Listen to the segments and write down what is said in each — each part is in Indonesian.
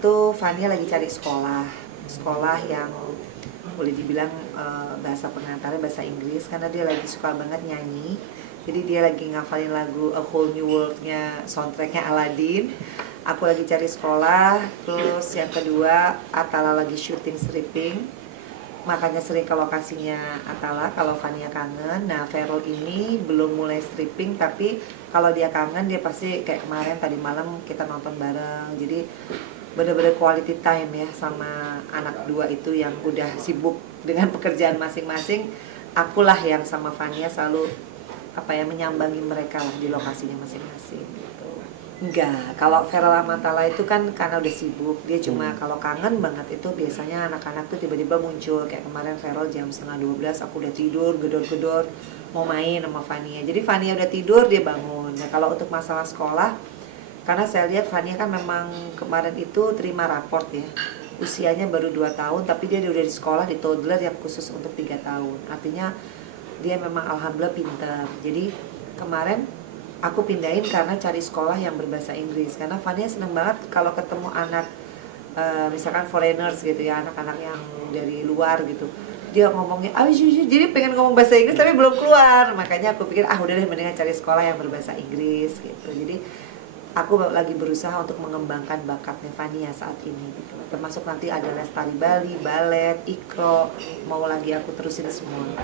itu Fania lagi cari sekolah yang boleh dibilang bahasa pengantarnya bahasa Inggris, karena dia lagi suka banget nyanyi. Jadi dia lagi ngafalin lagu A Whole New World-nya, soundtracknya Aladdin. Aku lagi cari sekolah. Terus yang kedua, Atala lagi syuting stripping, makanya sering ke lokasinya Atala kalau Fania kangen. Nah, Ferrell ini belum mulai stripping, tapi kalau dia kangen dia pasti kayak kemarin tadi malam kita nonton bareng. Jadi bener-bener quality time ya sama anak dua itu yang udah sibuk dengan pekerjaan masing-masing. Akulah yang sama Fania selalu menyambangi mereka lah di lokasinya masing-masing gitu. Enggak, kalau Ferrell sama Tala itu kan karena udah sibuk, dia cuma kalau kangen banget itu biasanya anak-anak tuh tiba-tiba muncul. Kayak kemarin Ferrell jam 11:30 aku udah tidur, gedor-gedor mau main sama Fania. Jadi Fania udah tidur, dia bangun. Nah, kalau untuk masalah sekolah, karena saya lihat Fania kan memang kemarin itu terima raport ya, usianya baru 2 tahun tapi dia udah di sekolah di toddler yang khusus untuk 3 tahun. Artinya dia memang alhamdulillah pintar. Jadi kemarin aku pindahin karena cari sekolah yang berbahasa Inggris, karena Fania seneng banget kalau ketemu anak misalkan foreigners gitu ya, anak-anak yang dari luar gitu, dia ngomongnya jadi pengen ngomong bahasa Inggris tapi belum keluar. Makanya aku pikir udah deh mendingan cari sekolah yang berbahasa Inggris gitu. Jadi aku lagi berusaha untuk mengembangkan bakatnya Fania saat ini gitu. Termasuk nanti ada les tari Bali, balet, ikro, mau lagi aku terusin semua.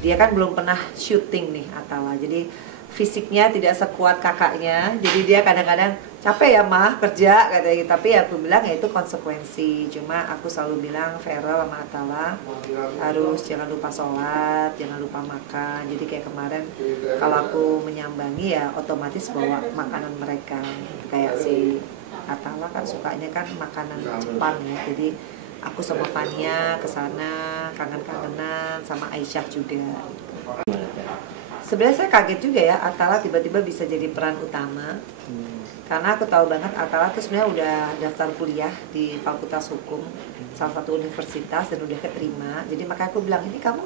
Dia kan belum pernah syuting nih Atala, jadi fisiknya tidak sekuat kakaknya, jadi dia kadang-kadang capek ya mah kerja katanya gitu. Tapi ya aku bilang ya itu konsekuensi. Cuma aku selalu bilang Ferrell sama Atala harus jangan lupa sholat, jangan lupa makan. Jadi kayak kemarin kalau aku menyambangi ya otomatis bawa makanan mereka. Kayak si Atala kan sukanya kan makanan Jepang ya, jadi aku sama Fania kesana kangen-kangenan, sama Aisyah juga. Sebenarnya saya kaget juga ya Atala tiba-tiba bisa jadi peran utama. Karena aku tahu banget Atala tuh sebenarnya udah daftar kuliah di Fakultas Hukum salah satu universitas dan udah keterima. Jadi makanya aku bilang, ini kamu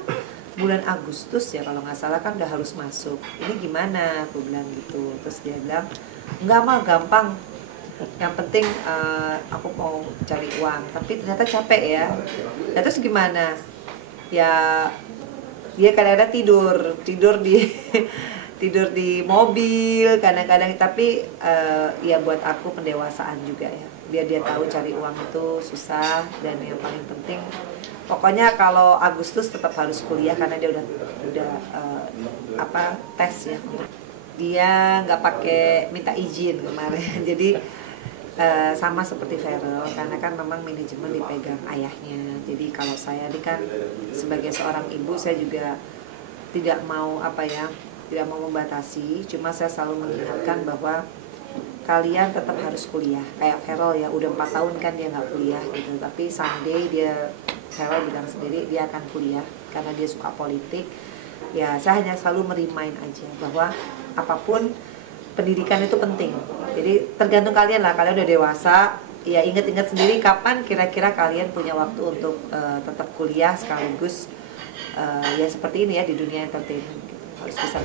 bulan Agustus ya kalau nggak salah kan udah harus masuk. Ini gimana? Aku bilang gitu. Terus dia bilang, enggak mah gampang. Yang penting aku mau cari uang, tapi ternyata capek ya. Nah, terus gimana? Ya dia kadang-kadang tidur di tidur di mobil kadang-kadang, tapi ya buat aku pendewasaan juga ya. Biar dia tahu cari uang itu susah, dan yang paling penting pokoknya kalau Agustus tetap harus kuliah karena dia udah tes ya. Dia nggak pakai minta izin kemarin. Jadi sama seperti Ferrell, karena kan memang manajemen dipegang ayahnya. Jadi kalau saya ini kan sebagai seorang ibu, saya juga tidak mau tidak mau membatasi. Cuma saya selalu mengingatkan bahwa kalian tetap harus kuliah. Kayak Ferrell ya, udah 4 tahun kan dia nggak kuliah gitu. Tapi someday Ferrell bilang sendiri dia akan kuliah karena dia suka politik. Ya saya hanya selalu merimain aja bahwa apapun pendidikan itu penting. Jadi tergantung kalian lah, kalian udah dewasa, ya ingat-ingat sendiri kapan kira-kira kalian punya waktu untuk tetap kuliah sekaligus ya seperti ini ya di dunia entertainment gitu. Harus bisa.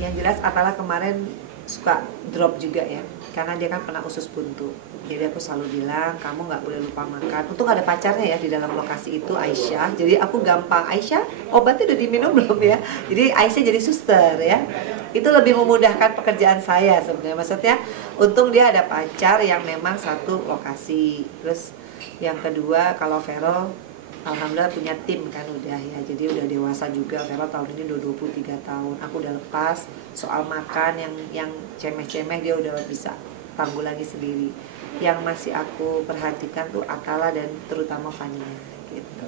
Yang jelas Atala kemarin suka drop juga ya, karena dia kan pernah usus buntu. Jadi aku selalu bilang, kamu nggak boleh lupa makan. Untung ada pacarnya ya di dalam lokasi itu, Aisyah. Jadi aku gampang, Aisyah obatnya udah diminum belum ya? Jadi Aisyah jadi suster ya. Itu lebih memudahkan pekerjaan saya sebenarnya. Maksudnya untung dia ada pacar yang memang satu lokasi. Terus yang kedua kalau Ferrell alhamdulillah punya tim kan udah ya. Jadi udah dewasa juga. Ferrell tahun ini udah 23 tahun. Aku udah lepas soal makan yang cemeh-cemeh, dia udah bisa tanggul lagi sendiri. Yang masih aku perhatikan tuh Atala dan terutama Fania gitu.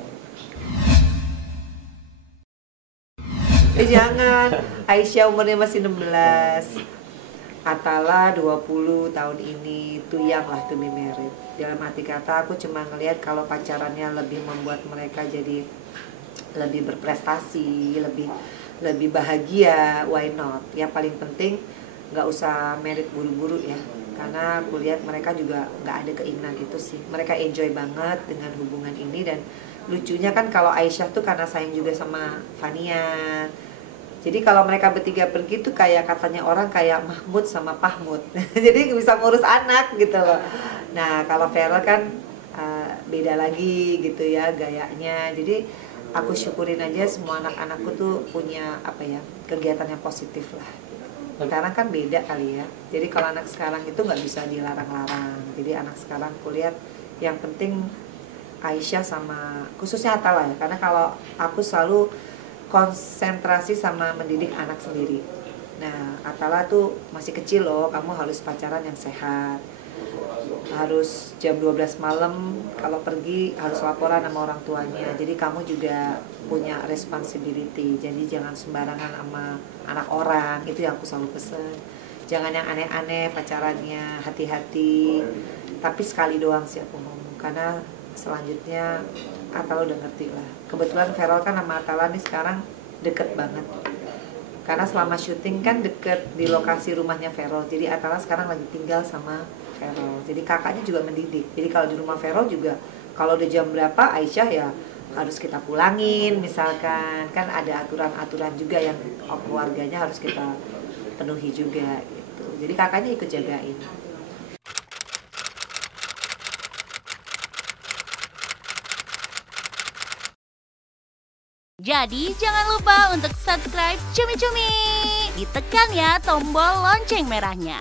Jangan, Aisyah umurnya masih 16, Atala 20 tahun ini, too young lah to be married. Dalam arti kata aku cuma ngelihat kalau pacarannya lebih membuat mereka jadi lebih berprestasi, lebih bahagia, why not? Yang paling penting nggak usah married buru-buru ya, karena aku lihat mereka juga nggak ada keinginan itu sih. Mereka enjoy banget dengan hubungan ini, dan lucunya kan kalau Aisyah tuh karena sayang juga sama Fania, Jadi kalau mereka bertiga pergi tuh kayak katanya orang kayak Mahmud sama Pahmud. Jadi bisa ngurus anak gitu loh. Nah kalau Feral kan beda lagi gitu ya gayanya. Jadi aku syukurin aja semua anak-anakku tuh punya apa ya kegiatan yang positif lah. Sekarang kan beda kali ya. Jadi kalau anak sekarang itu nggak bisa dilarang-larang. Jadi anak sekarang kulihat yang penting Aisyah sama khususnya Atala ya. Karena kalau aku selalu konsentrasi sama mendidik anak sendiri. Nah, Atala tuh masih kecil loh, kamu harus pacaran yang sehat. Harus jam 12 malam kalau pergi harus laporan sama orang tuanya. Jadi kamu juga punya responsibility. Jadi jangan sembarangan sama anak orang, itu yang aku selalu pesen. Jangan yang aneh-aneh pacarannya, hati-hati. Tapi sekali doang sih aku ngomong, karena selanjutnya Atala udah ngerti lah. Kebetulan Feral kan sama Atala nih sekarang deket banget. Karena selama syuting kan deket di lokasi rumahnya Feral. Jadi Atala sekarang lagi tinggal sama Feral. Jadi kakaknya juga mendidik. Jadi kalau di rumah Feral juga kalau udah jam berapa Aisyah ya harus kita pulangin misalkan. Kan ada aturan-aturan juga yang keluarganya harus kita penuhi juga gitu. Jadi kakaknya ikut jagain. Jadi jangan lupa untuk subscribe Cumi Cumi. Ditekan ya tombol lonceng merahnya.